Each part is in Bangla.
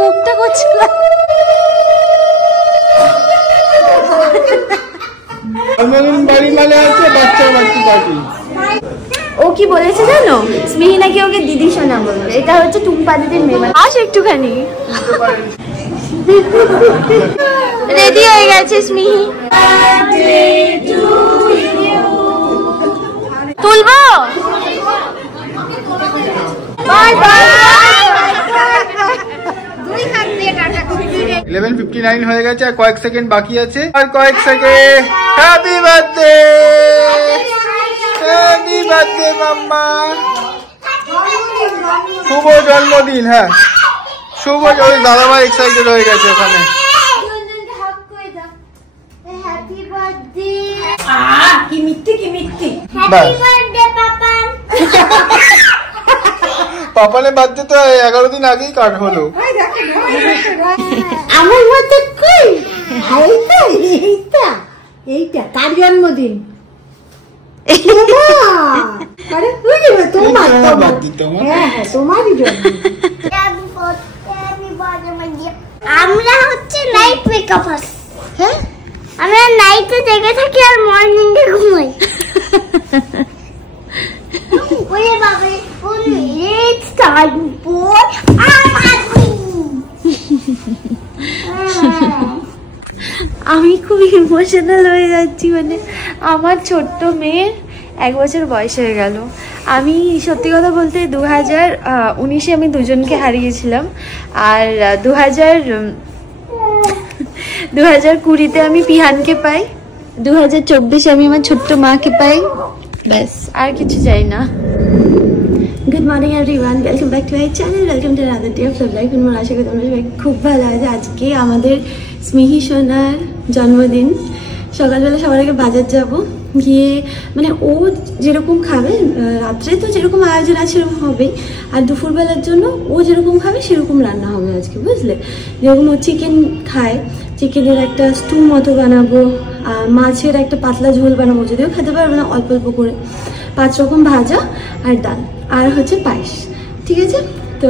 মুখটা করছে বাড়ি মানে আছে বাচ্চা বাচ্চা পাখি। ও কি বলেছে জানো, স্মিহি নাকি ওকে দিদি সোনা বলবে। এটা হচ্ছে টুম্পা দিদির মেয়ে। আস একটুখানি। রেডি হয়ে গেছে স্মিহি। তুলবো? Bye bye. 11:59 হয়ে গেছে, আর কয়েক সেকেন্ড বাকি আছে, আর কয়েক second. Happy birthday, happy birthday mama, শুভ জন্মদিন। হ্যাঁ শুভ জন্মদিন। দাদাভাই এক্সাইটেড হয়ে গেছে ওখানে। পাপানের বার্থডে তো 11 দিন আগেই কাট হলো। আমার মতো কই এইটা কার জন্মদিন? আমরা হচ্ছে নাইট মেকআপ। হ্যাঁ আমরা নাইটে জেগে থাকি আর মর্নিং এ ঘুমাই। ওরে বাবা লেটস স্টার্ট ফর আমি খুব ইমোশনাল হয়ে যাচ্ছি। মানে আমার ছোট্ট মেয়ের 1 বছর বয়স হয়ে গেল। আমি সত্যি কথা বলতে 2019-এ আমি দুজনকে হারিয়েছিলাম, আর 2020-তে আমি পিহানকে পাই, 2024-এ আমি আমার ছোট্ট মাকে পাই, ব্যাস আর কিছু চাই না। Good morning everyone, welcome back to my channel, welcome to another day of life. আমার আশা করি তোমরা সবাই খুব ভালো আছে। আজকে আমাদের স্মিহি সোনার জন্মদিন। সকালবেলা সবার আগে বাজার যাব, গিয়ে মানে ও যেরকম খাবে, রাত্রে তো যেরকম আয়োজন আছে সেরকম হবেই, আর দুপুরবেলার জন্য ও যেরকম খাবে সেরকম রান্না হবে আজকে, বুঝলে? যেরকম ও চিকেন খায়, চিকেনের একটা স্টু মতো বানাবো, মাছের একটা পাতলা ঝোল বানাবো, যদিও খেতে পারবে না, অল্প অল্প করে, 5 রকম ভাজা আর ডাল, আর হচ্ছে পায়েস। ঠিক আছে, তো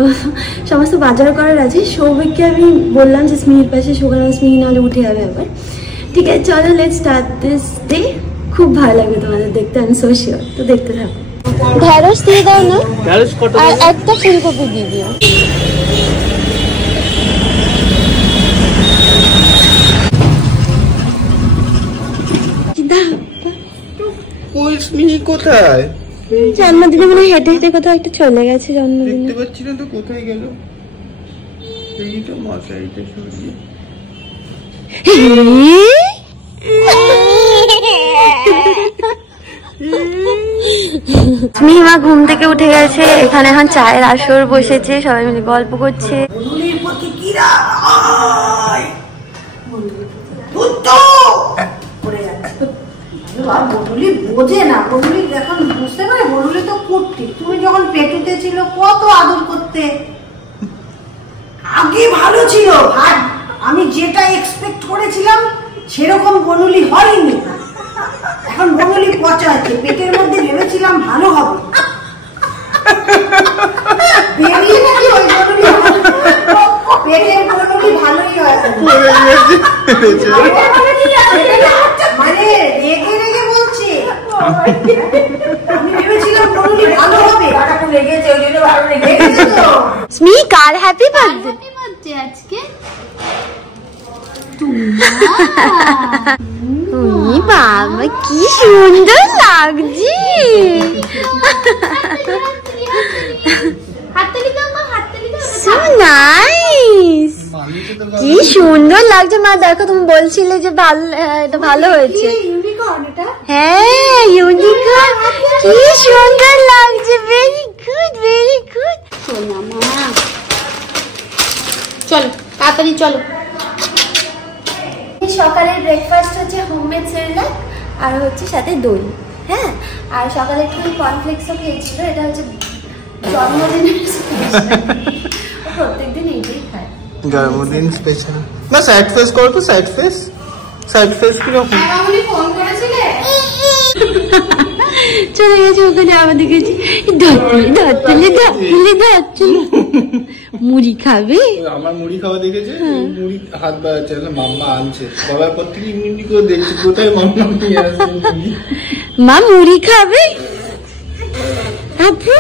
সমস্ত বাজার করার আছে। সৌভিককে আমি বললাম যে স্মিহির পাশে শোকানো, স্মিহি নাহলে উঠে যাবে আবার। ঠিক আছে, চলো লেটস স্টার্ট দিস ডে। খুব ভালো লাগবে তোমাদের দেখতে, আমি সো শিওর। তো দেখতে থাকো। ঢেঁড়স দিয়ে দাও না, আর একটা ফুলকপি দিয়ে দিও। স্মিহি কোথায়? জন্মদিনে মানে হেঁটে হেঁটে কোথাও একটা চলে গেছে জন্মদিনে। দেখতে পাচ্ছি না তো কোথায় গেল। এই তো মশারিটা সরিয়ে। স্মিহিমা ঘুম থেকে উঠে গেছে, এখানে এখন চায়ের আসর বসেছে, সবাই মিলে গল্প করছে। বদুলি বোঝে না, বদুলি এখন বুঝতে পারে। বদুলি তো কুর্তি, তুমি যখন পেটুতে ছিল কত আদর করতে। আগে ভালো ছিল, আমি যেটা এক্সপেক্ট করেছিলাম সেরকম বনুলি হয়নি। এখন বনুলি পচা আছে, পেটের মধ্যে ভেবেছিলাম ভালো হবে, বেরিয়ে নাকি ওই বনুলি পেটের বনুলি ভালোই হয়। মানে রেগে রেগে বলছে, আমি ভেবেছিলাম বনুলি ভালো হবে, লেগেছে ওই জন্য ভালো লেগেছে। তো স্মিহি কার হ্যাপি বার্থডে? হ্যাপি বার্থডে আজকে। ওই বাবা কি সুন্দর লাগছে। হাততালি দাও মা, হাততালি দাও। সো নাইস, কি সুন্দর লাগছে। মা দেখো, তুমি বলছিলে যে ভালো, এটা ভালো হয়েছে। ইউনিকর্ন এটা? হ্যাঁ ইউনিকর্ন, কি সুন্দর লাগছে। Very good, very good. সোনা মা চলো তাড়াতাড়ি চলো। সকালের ব্রেকফাস্ট হচ্ছে হোমমেড সেরেলাক আর হচ্ছে সাথে দই। হ্যাঁ, আর সকালে একটু কর্নফ্লেক্সও খেয়েছিল। এটা হচ্ছে জন্মদিনের প্রত্যেকদিন এইটাই খায়। জন্মদিন স্পেশাল না? স্যাড ফেস করো তো, স্যাড ফেস। স্যাড ফেস কি রকম? মামুনি ফোন করেছিলে? চলে গেছে ওখানে আমাদের কাছে মুড়ি খাবে। আমার মুড়ি খাওয়া দেখেছে, মুড়ি হাত বাড়াচ্ছে, মাম্মা আনছে। বাবার পর থেকে ইমিউনিটি করে দেখছি কোথায় মাম্মা নিয়ে আসছে। মা মুড়ি খাবে? আপু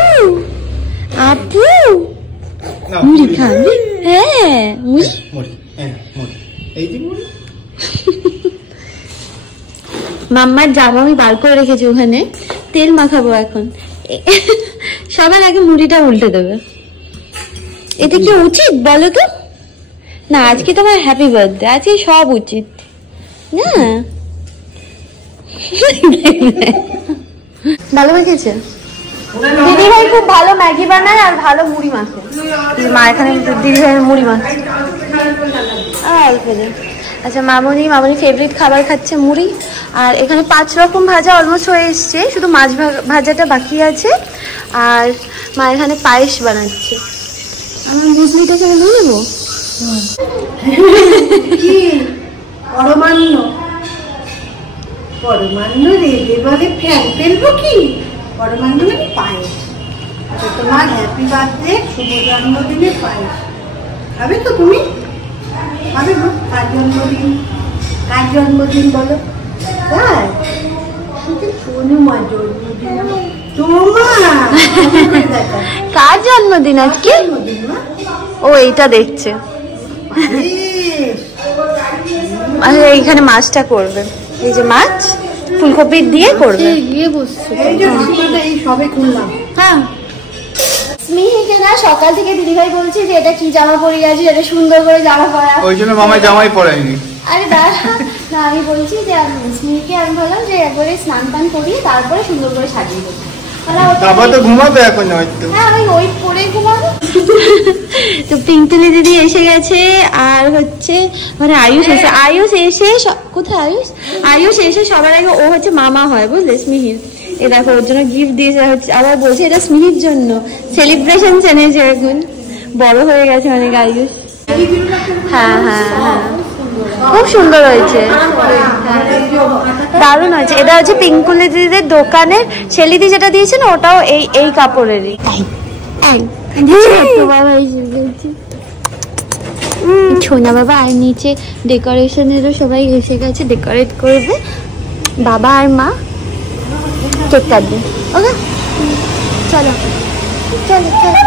আপু মুড়ি খাবে? হ্যাঁ মুড়ি, এই যে মুড়ি। মাম্মার জামা আমি বার করে রেখেছি ওখানে, তেল মাখাবো এখন। সবার আগে মুড়িটা উল্টে দেবে। এটা কি উচিত বলো তো? না আজকে তোমার হ্যাপি বার্থডে, আজকে সব উচিত না। ভালো মেখেছে দিদি ভাই, খুব ভালো ম্যাগি বানায় আর ভালো মুড়ি মাখে। মা এখানে দিদি ভাই মুড়ি মাখে। আচ্ছা মামনি ফেভারিট খাবার খাচ্ছে মুড়ি। আর এখানে 5 রকম ভাজা অলমোস্ট হয়ে এসছে, শুধু মাছ ভাজাটা বাকি আছে। আর মা এখানে পায়েস বানাচ্ছে। আমার মুসলিটাকে আমি নিয়ে নেবো। পরমান্ন রেগে বলে ফ্যান ফেলবো কি? পরমান্ন মানে পায়েস। আচ্ছা তোমার হ্যাপি বার্থডে, শুভ জন্মদিনে পায়েস খাবে তো তুমি? খাবে না? কার জন্মদিন? কার জন্মদিন বলো? হ্যাঁ সোনুমার জন্মদিন। কার জন্মদিন আজকে? ও এইটা দেখছে। এইখানে মাছটা করবে, এই যে মাছ ফুলকপি দিয়ে করবে। হ্যাঁ স্মিহিকে না সকাল থেকে দিদিভাই বলছে যে এটা কি জামা পরে গেছে, এটা সুন্দর করে জামা পরা, ওই জন্য মামা জামাই পরায়নি। আরে দাঁড়া না, আমি বলছি যে স্মিহিকে আমি বললাম যে একবারে স্নান টান করিয়ে তারপরে সুন্দর করে সাজিয়ে দেবো। বাবা তো ঘুমাবে এখন হয়তো। হ্যাঁ আমি ওই পরে ঘুমাবো। তো পিঙ্কলি দিদি এসে গেছে। আর হচ্ছে মানে আয়ুষ এসে, আয়ুষ এসে কোথায় আয়ুষ এসে সবার আগে ও হচ্ছে মামা হয় বুঝলে স্মিহির। এ দেখো ওর জন্য গিফট দিয়েছে, হচ্ছে আবার বলছে এটা স্মিহির জন্য। সেলিব্রেশন চেনেছে, এখন বড় হয়ে গেছে অনেক আয়ুষ। হ্যাঁ হ্যাঁ হ্যাঁ খুব সুন্দর হয়েছে, দারুণ হয়েছে। এটা হচ্ছে পিঙ্কুলি দিদিদের দোকানের শেলিদি যেটা দিয়েছে না, ওটাও এই কাপড়েরই। ছোনা বাবা আর নিচে ডেকোরেশনেরও সবাই এসে গেছে, ডেকোরেট করবে। বাবা আর মা কেক কাটবে। ওকে চলো চলো চলো।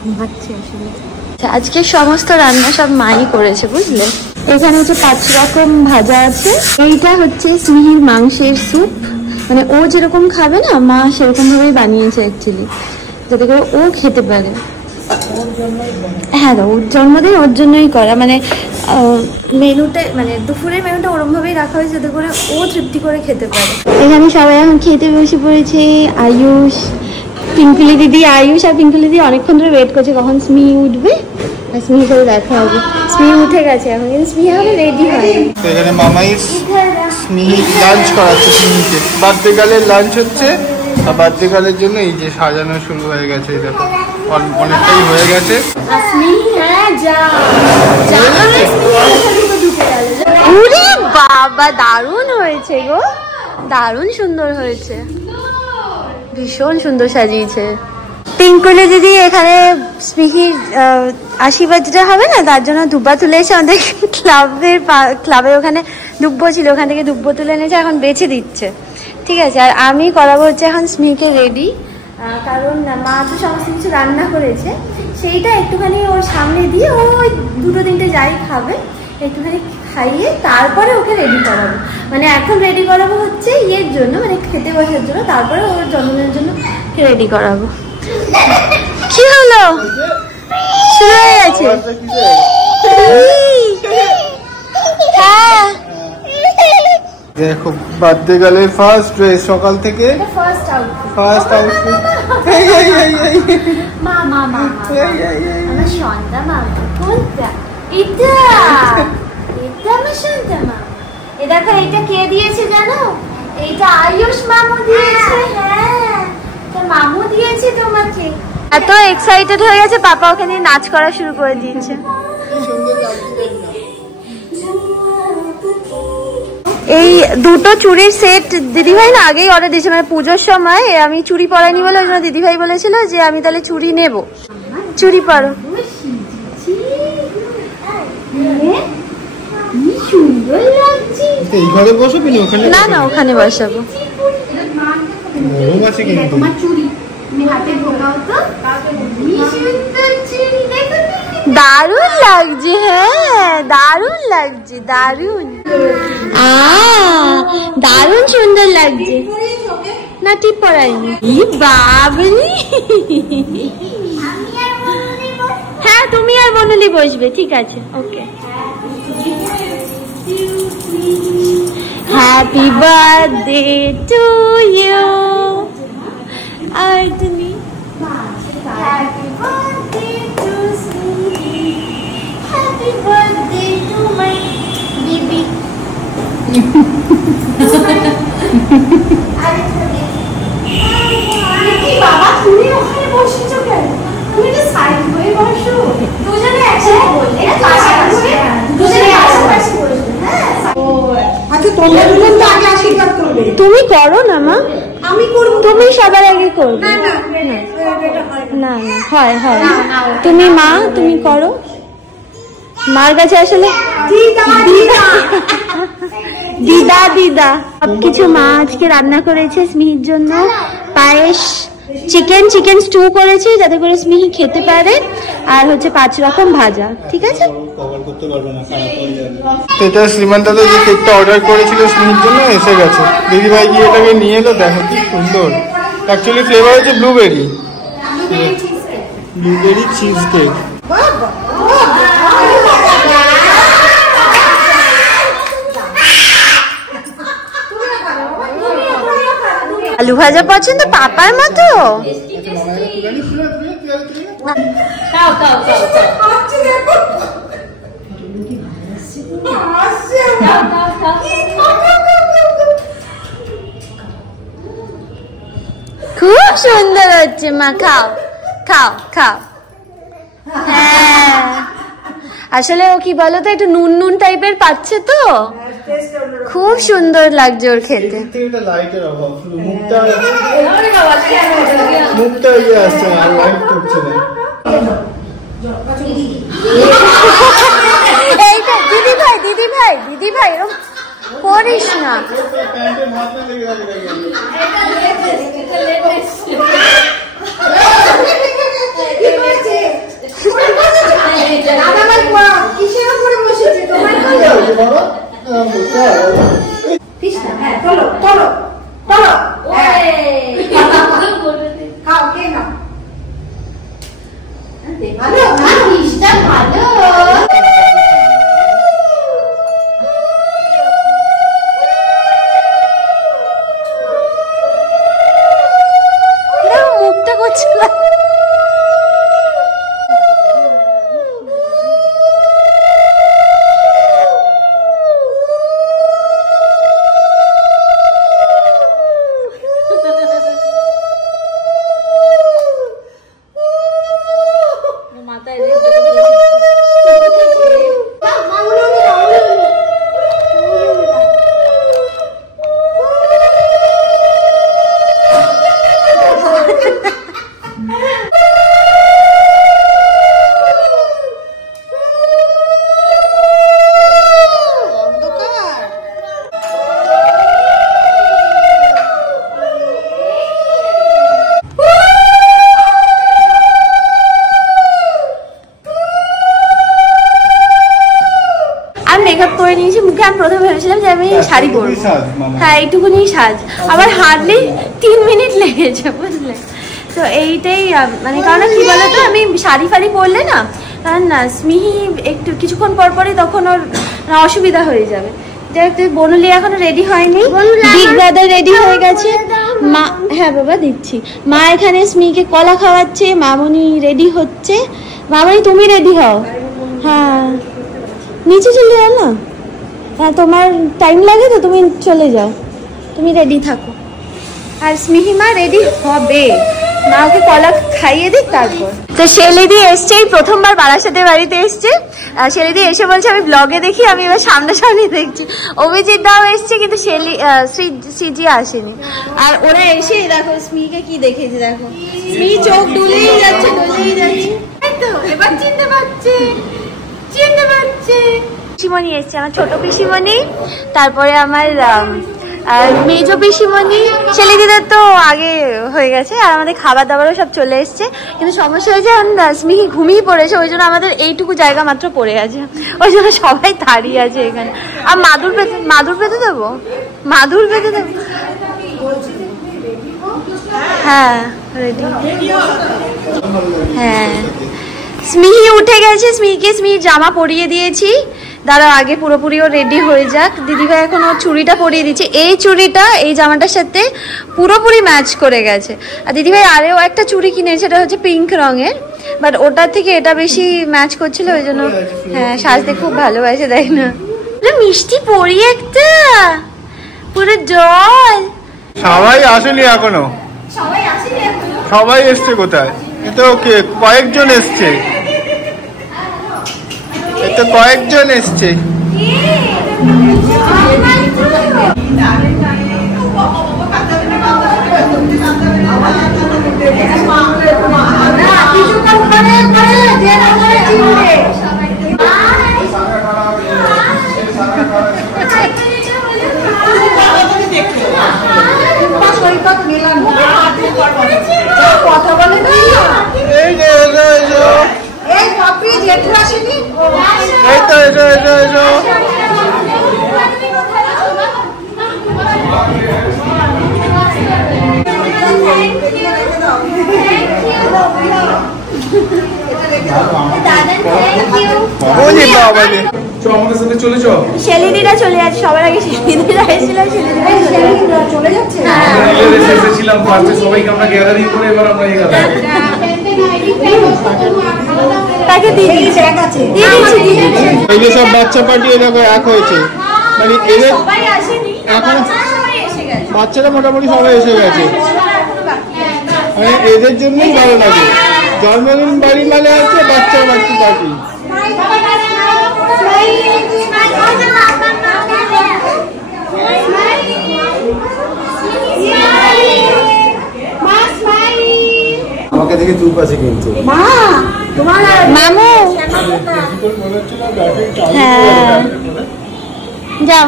ঘুমাচ্ছে আসলে। আজকে সমস্ত রান্না সব মাই করেছে বুঝলে। এখানে হচ্ছে 5 রকম ভাজা আছে। এইটা হচ্ছে স্মিহির মাংসের স্যুপ, মানে ও যেরকম খাবে না মা সেরকম ভাবেই বানিয়েছে অ্যাকচুয়ালি, যাতে করে ও খেতে পারে। হ্যাঁ ওর জন্মদিন ওর জন্যই করা, মানে মেনুটা মানে দুপুরের মেনুটা ওরম ভাবেই রাখা হয়েছে যাতে করে ও তৃপ্তি করে খেতে পারে। এখানে সবাই এখন খেতে বসে পড়েছে। আয়ুষ, পিঙ্কুলি দিদি, আয়ুষ আর পিঙ্কুলি দিদি অনেকক্ষণ ধরে ওয়েট করছে কখন স্মিহি উঠবে আর স্মিহির সাথে দেখা হবে। স্মিহি উঠে গেছে এখন, কিন্তু স্মিহি এখন রেডি হয়। এখানে মামাই স্মিহি লাঞ্চ করাচ্ছে। স্মিহিকে বার্থডে গার্লের লাঞ্চ হচ্ছে, আর বার্থডে গার্লের জন্য এই যে সাজানো শুরু হয়ে গেছে। দেখো অনেকটাই হয়ে গেছে। বাবা দারুণ হয়েছে গো, দারুণ সুন্দর হয়েছে, ভীষণ সুন্দর সাজিয়েছে। পিঙ্কুলি দিদি এখানে স্মিহির আশীর্বাদ যেটা হবে না তার জন্য দুব্বা তুলে এসে আমাদের ক্লাবের ওখানে দুব্বো ছিল, ওখান থেকে দুব্বো তুলে এনেছে, এখন বেছে দিচ্ছে। ঠিক আছে, আর আমি করাবো হচ্ছে এখন স্মিহিকে রেডি, কারণ মা তো সমস্ত কিছু রান্না করেছে, সেইটা একটুখানি ওর সামনে দিয়ে ও 2-3টে যাই খাবে একটুখানি খাইয়ে তারপরে ওকে রেডি করাবো। মানে এখন রেডি করাবো হচ্ছে ইয়ের জন্য, মানে খেতে বসার জন্য, তারপরে ওর জন্মদিনের জন্য রেডি করাবো। কি হলো? শুরু হয়ে গেছে। হ্যাঁ দেখো বার্থডে গার্লের ফার্স্ট ড্রেস সকাল থেকে, ফার্স্ট আউটফিট। মামা আমার সন্ধ্যা মামা কোনটা? এটা আমার সন্ধ্যা মামা। এ দেখো এটা কে দিয়েছে জানো? এইটা আয়ুষ মামু দিয়েছে। হ্যাঁ তো মামু দিয়েছে তোমাকে। এত এক্সাইটেড হয়ে গেছে, পাপা ওকে নিয়ে নাচ করা শুরু করে দিয়েছে। এই দুটো চুড়ির সেট দিদিভাই না আগেই অর্ডার দিয়েছে, মানে পুজোর সময় আমি চুড়ি পরাইনি বলে ওই জন্য দিদিভাই বলেছিল যে আমি তাহলে চুড়ি নেব। চুড়ি পরো। না না ওখানে বসাবো। দারুণ লাগছে, হ্যাঁ দারুণ লাগছে, দারুণ দারুণ সুন্দর লাগছে। না টিপ পরাইনি। বাবলি, হ্যাঁ তুমি আর বনলি বসবে, ঠিক আছে okay. Happy birthday to you. আর তুমি happy birthday to Smihi, happy birthday to my baby. বাবা তুমি ওখানে বসেছো কেন? তুমি তো সাইড হয়ে বসো, দুজনে একসাথে বললে দুজনে পাশাপাশি বসবে। হ্যাঁ আচ্ছা তোমরা দুজন তো আগে আশীর্বাদ করবে। তুমি করো না মা। আমি করব। তুমি সবার আগে করবে। না না না না হয় হয়, তুমি মা তুমি করো। মার কাছে আসলে দিদা দিদা সবকিছু মা আজকে রান্না করেছে স্মিহির জন্য। পায়েস, চিকেন স্টু করেছি যাতে করে স্মিহি খেতে পারে, আর হচ্ছে 5 রকম ভাজা। ঠিক আছে, এটা শ্রীমান দাদা যে কেকটা অর্ডার করেছিল স্মিহির জন্য এসে গেছে। দিদিভাই গিয়ে এটাকে নিয়ে এলো, দেখো কি সুন্দর। অ্যাকচুয়ালি ফ্লেভার হচ্ছে ব্লুবেরি চিজ কেক। আলু ভাজা পছন্দ পাপার মতো। খুব সুন্দর হচ্ছে মা, খাও খাও খাও। হ্যাঁ আসলে ও কি বলতো একটু নুন নুন টাইপের পাচ্ছে তো, খুব সুন্দর লাগছে ওর খেতে। এইটা দিদি ভাই এরকম করিস না। মুখটা করছে মেকআপ করে নিয়েছি মুখে। আমি প্রথমে ভেবেছিলাম যে আমি শাড়ি পরবো, হ্যাঁ এইটুকুনি সাজ, আবার হার্ডলি 3 মিনিট লেগেছে বুঝলে। তো এইটাই মানে কারণ কি বলতো আমি শাড়ি ফাড়ি পরলে না, কারণ স্মিহি একটু কিছুক্ষণ পর পরই তখন ওর অসুবিধা হয়ে যাবে। যাই হোক বনুলি এখনো রেডি হয়নি, বিগ ব্রাদার রেডি হয়ে গেছে। মা, হ্যাঁ বাবা দিচ্ছি। মা এখানে স্মিহিকে কলা খাওয়াচ্ছে, মামনি রেডি হচ্ছে। মামনি তুমি রেডি হও। হ্যাঁ নিচে চলে যাও না, হ্যাঁ তোমার টাইম লাগে তো তুমি চলে যাও, তুমি রেডি থাকো। আর স্মিহিমা রেডি হবে, মা ওকে কলা খাইয়ে দিক তারপর। তো শেলিদি এসছে, প্রথমবার বারাসাতের বাড়িতে এসছে। শেলিদি এসে বলছে আমি ব্লগে দেখি, আমি এবার সামনাসামনি দেখছি। অভিজিৎ দাও এসছে কিন্তু শ্রীজি আসেনি। আর ওরা এসে দেখো স্মিকে কি দেখেছে, দেখো স্মি চোখ ডুলেই যাচ্ছে ডুলেই যাচ্ছে। এবার চিনতে পারছে পিসিমণি এসছে, আমার ছোট পিসিমণি, তারপরে আমার মেজ পিসিমণি। ছেলেদিদের তো আগে হয়ে গেছে, আর আমাদের খাবার দাবারও সব চলে এসছে। কিন্তু সমস্যা হয়েছে স্মিহি ঘুমিয়ে পড়েছে, ওই জন্য আমাদের এইটুকু জায়গা মাত্র পড়ে আছে, ওই জন্য সবাই দাঁড়িয়ে আছে এখানে। আর মাদুর পেতে দেবো হ্যাঁ রেডি। হ্যাঁ স্মিহি উঠে গেছে, স্মিহির জামা পরিয়ে দিয়েছি। দাঁড়াও আগে পুরোপুরিও রেডি হয়ে যাক। দিদিভাই এখন ওর চুড়িটা পরিয়ে দিচ্ছে। এই চুড়িটা এই জামাটার সাথে পুরোপুরি ম্যাচ করে গেছে। আর দিদিভাই আরেও একটা চুড়ি কিনেছে, সেটা হচ্ছে পিঙ্ক রঙের, বাট ওটার থেকে এটা বেশি ম্যাচ করছিল, ওই জন্য হ্যাঁ সাজতে খুব ভালোবাসে, তাই না? মিষ্টি পরি একটা পুরো জল। সবাই আসেনি এখনো, সবাই এসছে কোথায়? এতো কয়েকজন এসছে, কয়েকজন এসছে। কথা বলে শেলিদিরা চলে যাচ্ছে, সবার আগে শেলিদিরা এসেছিল, চলে যাচ্ছে। তাকে দিয়ে সব বাচ্চা পাঠিয়ে দেখো এক হয়েছে, মানে এদের এখন বাচ্চারা মোটামুটি সবাই এসে গেছে। মানে এদের জন্যই ভালো লাগে, জন্মদিন বাড়ি মানে হচ্ছে বাচ্চা পার্টি। আমাকে দেখে চুপ আছে কিন্তু মামু। হ্যাঁ যাও,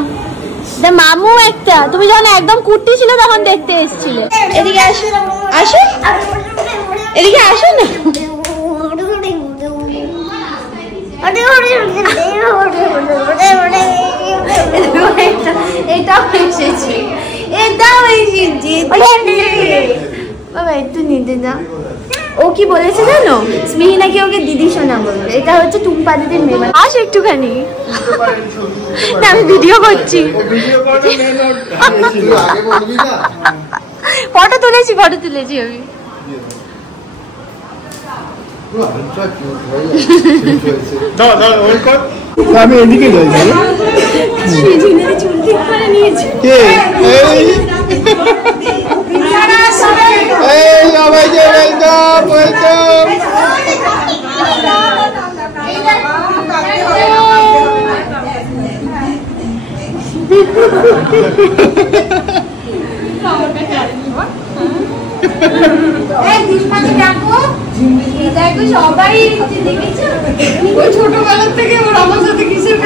মামু একটা, তুমি যখন একদম কুর্তি ছিল তখন দেখতে এসেছিলে। এদিকে আসো, আসো এদিকে আসো না। এটাও এসেছে, বাবা একটু নিতে দাও। ও কি বলেছে জানো, স্মিহি নাকি ওকে দিদি সোনা বলবে। এটা হচ্ছে টুম্পা দিদির মেয়ে। আসো একটুখানি, আমি ভিডিও করছি। ফটো তুলেছি আমি। আমি এদিকে যাই, সবাই ছোটবেলার থেকে ওর আমার সাথে কিসের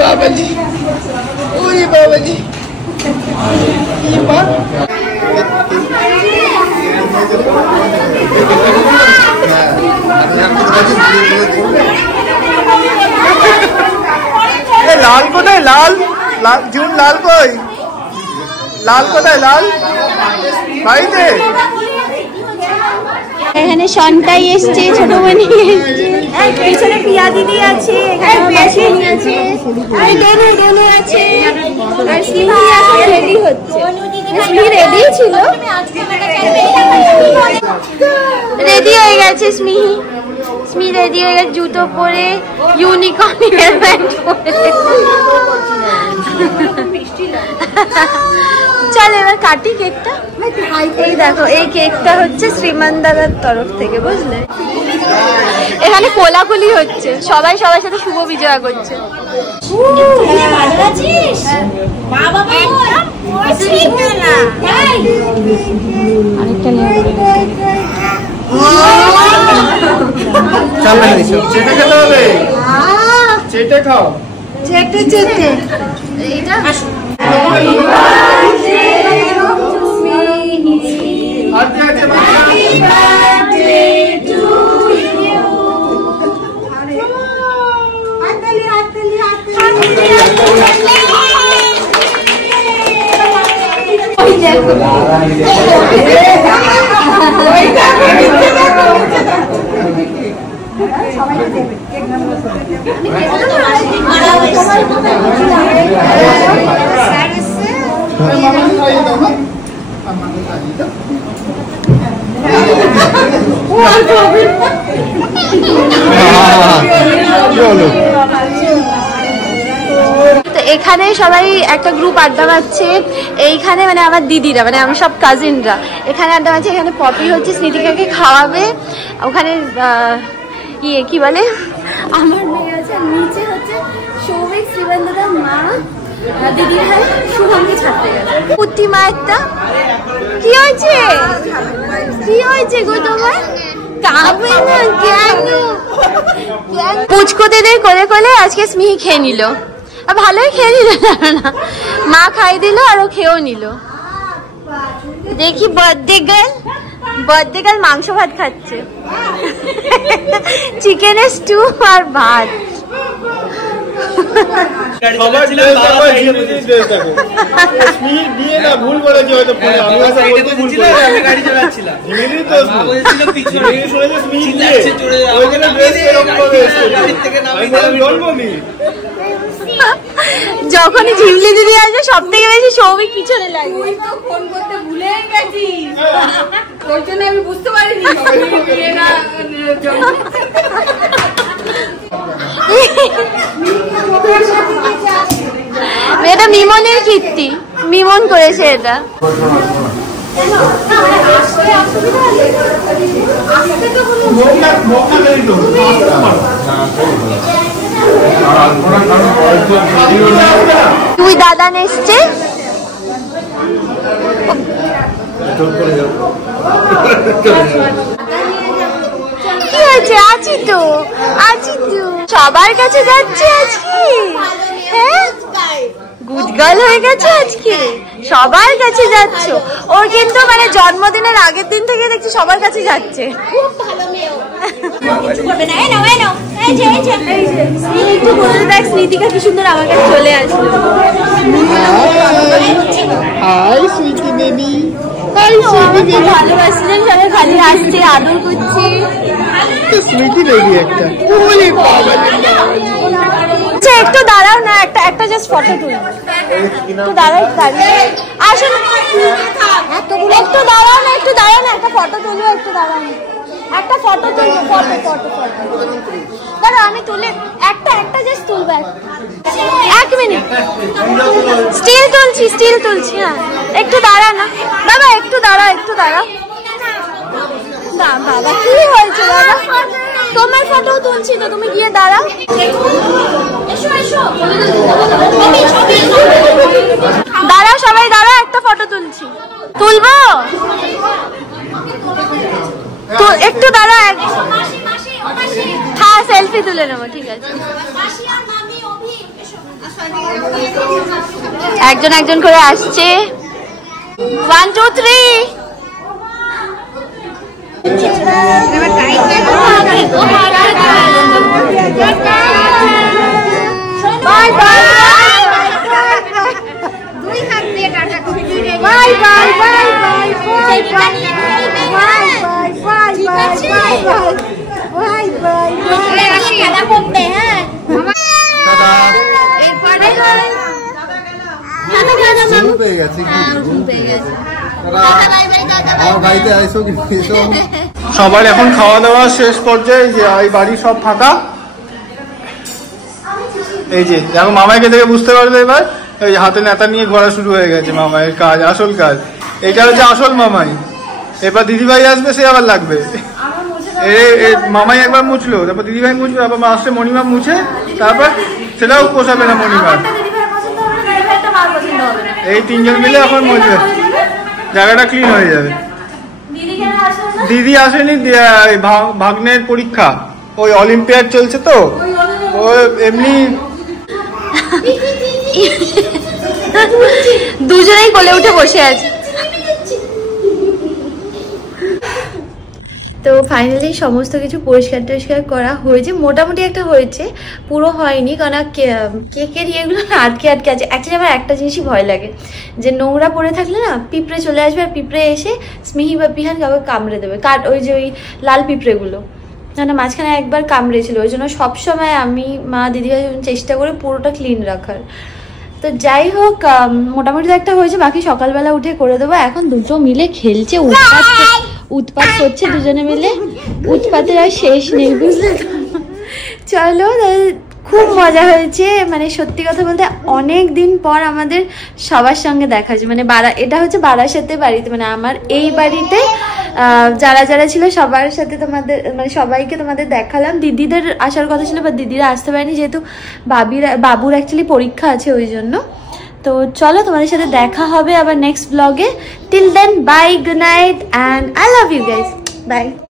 বাবাজি লাল কোথায়? লাল জুন লাল কই? লাল কোথায়? লাল বাড়িতে। এখানে সন্তাই এসছে, ছোট মনি এসছে, পিছনে পিয়া দিদি আছে, এখানে পিয়াসিনী আছে, আর ডোনু আছে, আর স্মিহি এখন রেডি হচ্ছে। স্মিহি রেডি ছিল, রেডি হয়ে গেছে স্মিহি। স্মি রেডি হয়ে গেছে জুতো পরে, ইউনিকর্ন হেয়ারব্যান্ড পরে। চল এবার কাটি কেকটা। এই দেখো, এই কেকটা হচ্ছে শ্রীমান দাদার তরফ থেকে, বুঝলে? এখানে কোলাকুলি হচ্ছে, সবাই সবার সাথে শুভ বিজয়া করছে। চেটে খেতে হবে, চেটে খাও, চেটে চেটে। এইটা তো এখানে সবাই একটা গ্রুপ আড্ডা মারছে। এইখানে মানে আমার দিদিরা, মানে আমি সব কাজিনরা এখানে আড্ডা মারছে। এখানে পপি হচ্ছে স্মৃতিকাকে খাওয়াবে, ওখানে ইয়ে কি বলে আমার মেয়ে আছে, নিচে হচ্ছে সৌভিক, শ্রীমান দাদার মা, দিদি ভাই শুভমকে ছাড়তে গেছে। পুতি মা একটা কি হয়েছে, কি হয়েছে গো তোমার? কাঁদবে না কেন? পুচকো দিদি কোলে কোলে আজকে স্মিহি খেয়ে নিল, ভালোই খেয়ে নিল না, মা খাই দিল আর ও খেয়েও নিল। দেখি বার্থডে গার্ল মাংস ভাত খাচ্ছে, চিকেনের স্টু আর ভাত। ভুল বলেছি হয়তো, আমি গাড়ি চালাচ্ছিলাম। যখনই ঝিমলি দিদি আসবে সব থেকে বেশি সৌভিক পিছনে লাগবে। ফোন করতে ভুলে গেছি, ওই জন্য আমি বুঝতে পারিনি। এটা মিমনের কীর্তি, মিমন করেছে এটা। তুই দাদা এসছে, কি হয়েছে? আছি তো, আছি তো, সবার কাছে যাচ্ছে আজকে। হ্যাঁ, গুড গার্ল হয়ে গেছে আজকে, সবার কাছে যাচ্ছ। ওর কিন্তু মানে জন্মদিনের আগের দিন থেকে দেখছি সবার কাছে যাচ্ছে। স্মৃতিকা কি সুন্দর আমার কাছে চলে আসলো। ভালোবাসছিলাম, সবাই খালি আসছে, আদর করছে। স্মৃতি বেবি একটা। আচ্ছা একটু দাঁড়াও না, একটা জাস্ট ফটো তুলি। একটু দাঁড়াও, দাঁড়িয়ে আসুন, একটু দাঁড়াও না, একটু দাঁড়াও না, একটা ফটো তুলবো, একটু দাঁড়াও না, একটা ফটো তুলবো, ফটো দাঁড়াও আমি তুলে একটা জাস্ট তুলবো। 1 মিনিট, স্টিল তুলছি। হ্যাঁ একটু দাঁড়া না বাবা, একটু দাঁড়াও না বাবা, কি হয়েছে বাবা? তোমার ফটো তুলছি তো, তুমি গিয়ে দাঁড়াও। দাঁড়াও সবাই দাঁড়াও, একটা ফটো তুলবো তো, একটু দাঁড়াও। হ্যাঁ সেলফি তুলে নেবো, ঠিক আছে। একজন করে আসছে। 1 2 3 বাই বাই, দুই হাত দিয়ে টাটা করে bye bye bye bye bye bye bye bye bye আসি এটা করতে। হ্যাঁ এরপরে ঘুম পেয়ে গেছে, ঘুম পেয়ে গেছে। আমার বাড়িতে আইসো কি? সবার এখন খাওয়া দাওয়া শেষ পর্যায়ে, যে এই বাড়ি সব ফাঁকা। এই যে দেখো মামাইকে দেখে বুঝতে পারবে এবার, এই হাতে নেতা নিয়ে ঘোরা শুরু হয়ে গেছে মামাইয়ের কাজ, আসল কাজ। এটা হচ্ছে আসল মামাই। এবার দিদিভাই আসবে, সে আবার লাগবে। মামাই একবার মুছলো, তারপর দিদিভাই মুছবে, তারপর আসছে মণিমা মুছে, তারপর সেটাও পোষাবে না মণিমা। এই তিনজন মিলে এখন মুছবে, জায়গাটা ক্লিন হয়ে যাবে। দিদি আসেনি, ভাগ্নের পরীক্ষা, ওই অলিম্পিয়াড চলছে তো, ও এমনি দুজনেই কোলে উঠে বসে আছে। তো ফাইনালি সমস্ত কিছু পরিষ্কার টরিষ্কার করা হয়েছে, মোটামুটি একটা হয়েছে, পুরো হয়নি, কারণ কেকের ইয়েগুলো না আটকে আটকে আছে। অ্যাকচুয়ালি আমার একটা জিনিসই ভয় লাগে, যে নোংরা পড়ে থাকলে না পিঁপড়ে চলে আসবে, আর পিঁপড়ে এসে স্মিহি বা পিহান কাউকে কামড়ে দেবে, ওই যে ওই লাল পিঁপড়েগুলো না মাঝখানে একবার কামড়েছিল। ওই জন্য সবসময় আমি মা দিদিভাই চেষ্টা করে পুরোটা ক্লিন রাখার। তো যাই হোক, মোটামুটি তো একটা হয়েছে, বাকি সকালবেলা উঠে করে দেবো। এখন দুটো মিলে খেলছে, উৎপাত করছে দুজনে মিলে, উৎপাতের আর শেষ নেই, বুঝলে তো। চলো, খুব মজা হয়েছে, মানে সত্যি কথা বলতে অনেক দিন পর আমাদের সবার সঙ্গে দেখা হয়েছে। মানে এটা হচ্ছে বারাসাতে বাড়িতে, মানে আমার এই বাড়িতে যারা যারা ছিল সবার সাথে তোমাদের, মানে সবাইকে তোমাদের দেখালাম। দিদিদের আসার কথা ছিল, বা দিদিরা আসতে পারেনি, যেহেতু বাবুর অ্যাকচুয়ালি পরীক্ষা আছে ওই জন্য। তো চলো, তোমাদের সাথে দেখা হবে আবার নেক্সট ব্লগে। Till then, bye, good night, and I love you guys, by.